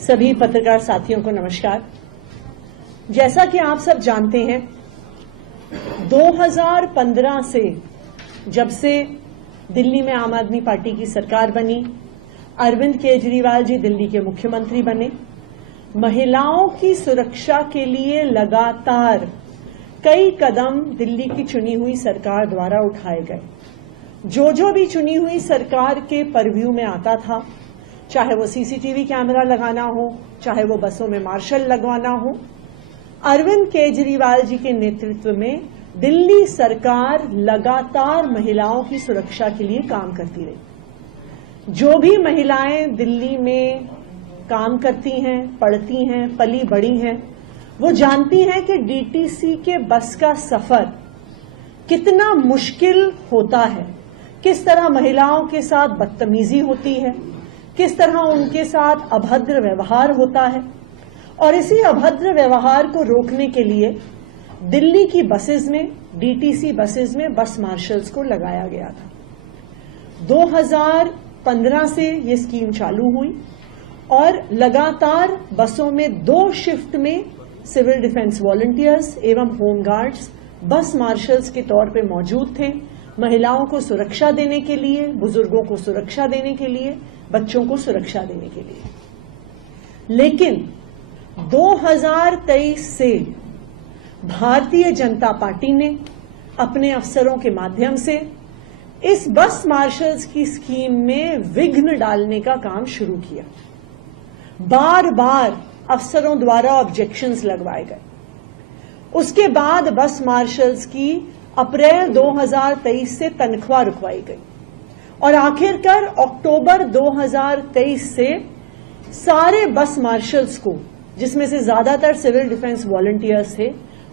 सभी पत्रकार साथियों को नमस्कार। जैसा कि आप सब जानते हैं, 2015 से जब से दिल्ली में आम आदमी पार्टी की सरकार बनी, अरविंद केजरीवाल जी दिल्ली के मुख्यमंत्री बने, महिलाओं की सुरक्षा के लिए लगातार कई कदम दिल्ली की चुनी हुई सरकार द्वारा उठाए गए। जो भी चुनी हुई सरकार के परव्यू में आता था, चाहे वो सीसीटीवी कैमरा लगाना हो, चाहे वो बसों में मार्शल लगवाना हो, अरविंद केजरीवाल जी के नेतृत्व में दिल्ली सरकार लगातार महिलाओं की सुरक्षा के लिए काम करती रही। जो भी महिलाएं दिल्ली में काम करती हैं, पढ़ती हैं, पली बड़ी हैं, वो जानती हैं कि डीटीसी के बस का सफर कितना मुश्किल होता है, किस तरह महिलाओं के साथ बदतमीजी होती है, किस तरह उनके साथ अभद्र व्यवहार होता है। और इसी अभद्र व्यवहार को रोकने के लिए दिल्ली की बसेस में, डीटीसी बसेस में बस मार्शल्स को लगाया गया था। 2015 से ये स्कीम चालू हुई और लगातार बसों में 2 शिफ्ट में सिविल डिफेंस वॉलंटियर्स एवं होमगार्ड्स बस मार्शल्स के तौर पे मौजूद थे, महिलाओं को सुरक्षा देने के लिए, बुजुर्गों को सुरक्षा देने के लिए, बच्चों को सुरक्षा देने के लिए। लेकिन 2023 से भारतीय जनता पार्टी ने अपने अफसरों के माध्यम से इस बस मार्शल्स की स्कीम में विघ्न डालने का काम शुरू किया। बार बार अफसरों द्वारा ऑब्जेक्शंस लगवाए गए। उसके बाद बस मार्शल्स की अप्रैल 2023 से तनख्वाह रुकवाई गई और आखिरकार अक्टूबर 2023 से सारे बस मार्शल्स को, जिसमें से ज्यादातर सिविल डिफेंस वॉलंटियर्स थे,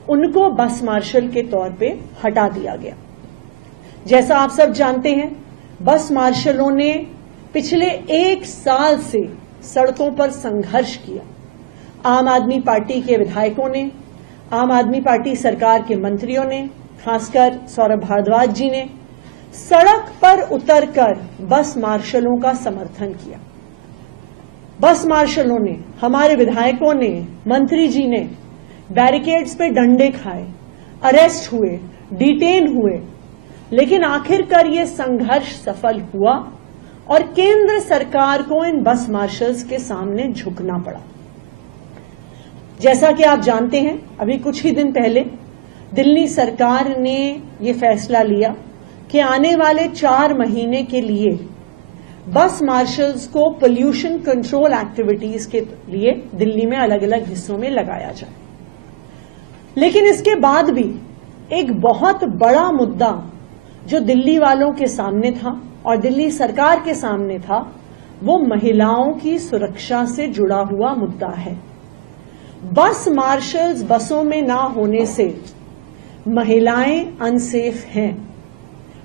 उनको बस मार्शल के तौर पे हटा दिया गया। जैसा आप सब जानते हैं, बस मार्शलों ने पिछले 1 साल से सड़कों पर संघर्ष किया। आम आदमी पार्टी के विधायकों ने, आम आदमी पार्टी सरकार के मंत्रियों ने, खासकर सौरभ भारद्वाज जी ने सड़क पर उतरकर बस मार्शलों का समर्थन किया। बस मार्शलों ने, हमारे विधायकों ने, मंत्री जी ने बैरिकेड्स पे डंडे खाए, अरेस्ट हुए, डिटेन हुए, लेकिन आखिरकार ये संघर्ष सफल हुआ और केंद्र सरकार को इन बस मार्शल्स के सामने झुकना पड़ा। जैसा कि आप जानते हैं, अभी कुछ ही दिन पहले दिल्ली सरकार ने ये फैसला लिया कि आने वाले 4 महीने के लिए बस मार्शल्स को पोल्यूशन कंट्रोल एक्टिविटीज के लिए दिल्ली में अलग अलग हिस्सों में लगाया जाए। लेकिन इसके बाद भी एक बहुत बड़ा मुद्दा जो दिल्ली वालों के सामने था और दिल्ली सरकार के सामने था, वो महिलाओं की सुरक्षा से जुड़ा हुआ मुद्दा है। बस मार्शल्स बसों में ना होने से महिलाएं अनसेफ हैं।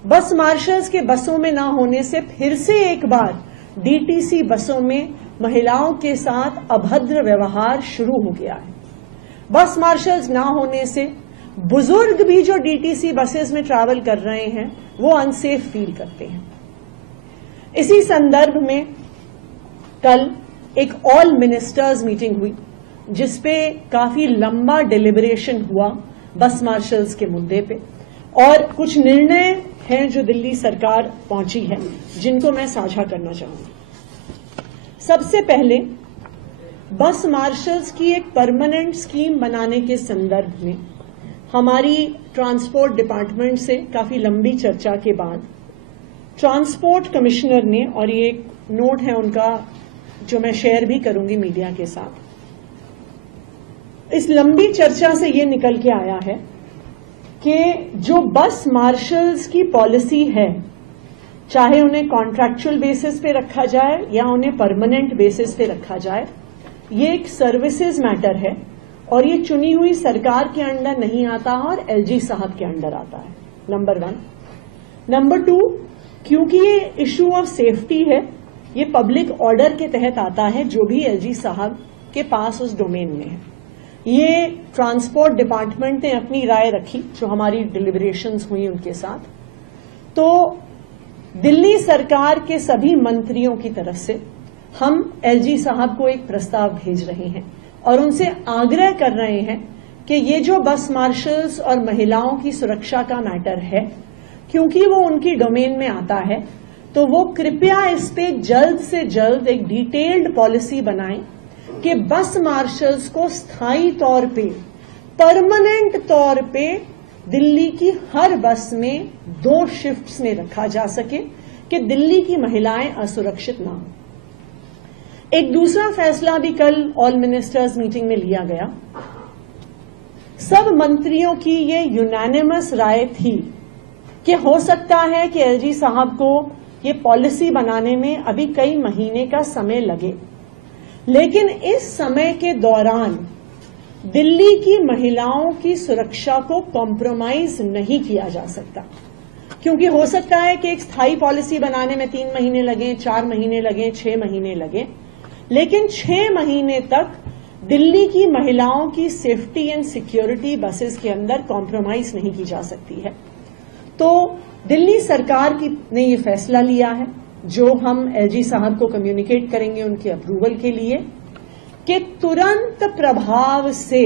बस मार्शल्स के बसों में ना होने से फिर से एक बार डीटीसी बसों में महिलाओं के साथ अभद्र व्यवहार शुरू हो गया है। बस मार्शल्स ना होने से बुजुर्ग भी जो डीटीसी बसेस में ट्रैवल कर रहे हैं, वो अनसेफ फील करते हैं। इसी संदर्भ में कल एक ऑल मिनिस्टर्स मीटिंग हुई, जिसपे काफी लंबा डिलिबरेशन हुआ बस मार्शल्स के मुद्दे पे, और कुछ निर्णय हैं जो दिल्ली सरकार पहुंची है, जिनको मैं साझा करना चाहूंगी। सबसे पहले बस मार्शल्स की एक परमानेंट स्कीम बनाने के संदर्भ में हमारी ट्रांसपोर्ट डिपार्टमेंट से काफी लंबी चर्चा के बाद ट्रांसपोर्ट कमिश्नर ने, और ये एक नोट है उनका जो मैं शेयर भी करूंगी मीडिया के साथ, इस लंबी चर्चा से ये निकल के आया है कि जो बस मार्शल्स की पॉलिसी है, चाहे उन्हें कॉन्ट्रैक्चुअल बेसिस पे रखा जाए या उन्हें परमानेंट बेसिस पे रखा जाए, ये एक सर्विसेज मैटर है और ये चुनी हुई सरकार के अंडर नहीं आता और एलजी साहब के अंडर आता है, नंबर 1। नंबर 2, क्योंकि ये इश्यू ऑफ सेफ्टी है, ये पब्लिक ऑर्डर के तहत आता है, जो भी एलजी साहब के पास उस डोमेन में है। ये ट्रांसपोर्ट डिपार्टमेंट ने अपनी राय रखी, जो हमारी डिलिबरेशंस हुई उनके साथ, तो दिल्ली सरकार के सभी मंत्रियों की तरफ से हम एलजी साहब को एक प्रस्ताव भेज रहे हैं और उनसे आग्रह कर रहे हैं कि ये जो बस मार्शल्स और महिलाओं की सुरक्षा का मैटर है, क्योंकि वो उनकी डोमेन में आता है, तो वो कृपया इस पे जल्द से जल्द एक डिटेल्ड पॉलिसी बनाएं कि बस मार्शल्स को स्थायी तौर पे, परमानेंट तौर पे दिल्ली की हर बस में 2 शिफ्ट्स में रखा जा सके कि दिल्ली की महिलाएं असुरक्षित ना हो। एक दूसरा फैसला भी कल ऑल मिनिस्टर्स मीटिंग में लिया गया। सब मंत्रियों की ये यूनानिमस राय थी कि हो सकता है कि एलजी साहब को ये पॉलिसी बनाने में अभी कई महीने का समय लगे, लेकिन इस समय के दौरान दिल्ली की महिलाओं की सुरक्षा को कॉम्प्रोमाइज नहीं किया जा सकता, क्योंकि हो सकता है कि एक स्थायी पॉलिसी बनाने में 3 महीने लगे, 4 महीने लगे, 6 महीने लगे, लेकिन 6 महीने तक दिल्ली की महिलाओं की सेफ्टी एंड सिक्योरिटी बसेस के अंदर कॉम्प्रोमाइज नहीं की जा सकती है। तो दिल्ली सरकार ने ये फैसला लिया है, जो हम एलजी साहब को कम्युनिकेट करेंगे उनके अप्रूवल के लिए, कि तुरंत प्रभाव से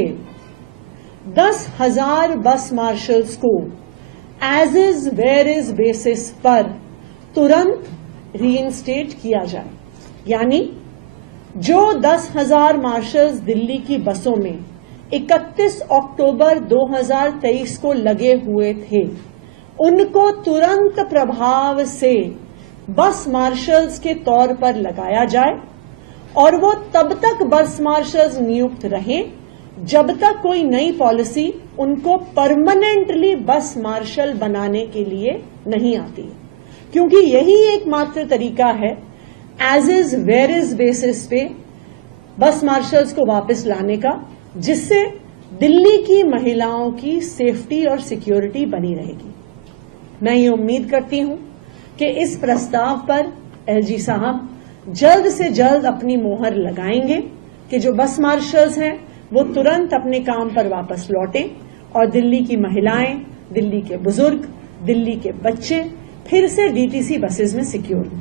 10,000 बस मार्शल्स को as is where is basis पर तुरंत रीइंस्टेट किया जाए। यानी जो 10,000 मार्शल्स दिल्ली की बसों में 31 अक्टूबर 2023 को लगे हुए थे, उनको तुरंत प्रभाव से बस मार्शल्स के तौर पर लगाया जाए और वो तब तक बस मार्शल्स नियुक्त रहें जब तक कोई नई पॉलिसी उनको परमानेंटली बस मार्शल बनाने के लिए नहीं आती, क्योंकि यही एकमात्र तरीका है as is where is basis पे बस मार्शल्स को वापस लाने का, जिससे दिल्ली की महिलाओं की सेफ्टी और सिक्योरिटी बनी रहेगी। मैं ये उम्मीद करती हूं कि इस प्रस्ताव पर एलजी साहब जल्द से जल्द अपनी मोहर लगाएंगे कि जो बस मार्शल्स हैं वो तुरंत अपने काम पर वापस लौटें और दिल्ली की महिलाएं, दिल्ली के बुजुर्ग, दिल्ली के बच्चे फिर से डीटीसी बसेस में सिक्योर हों।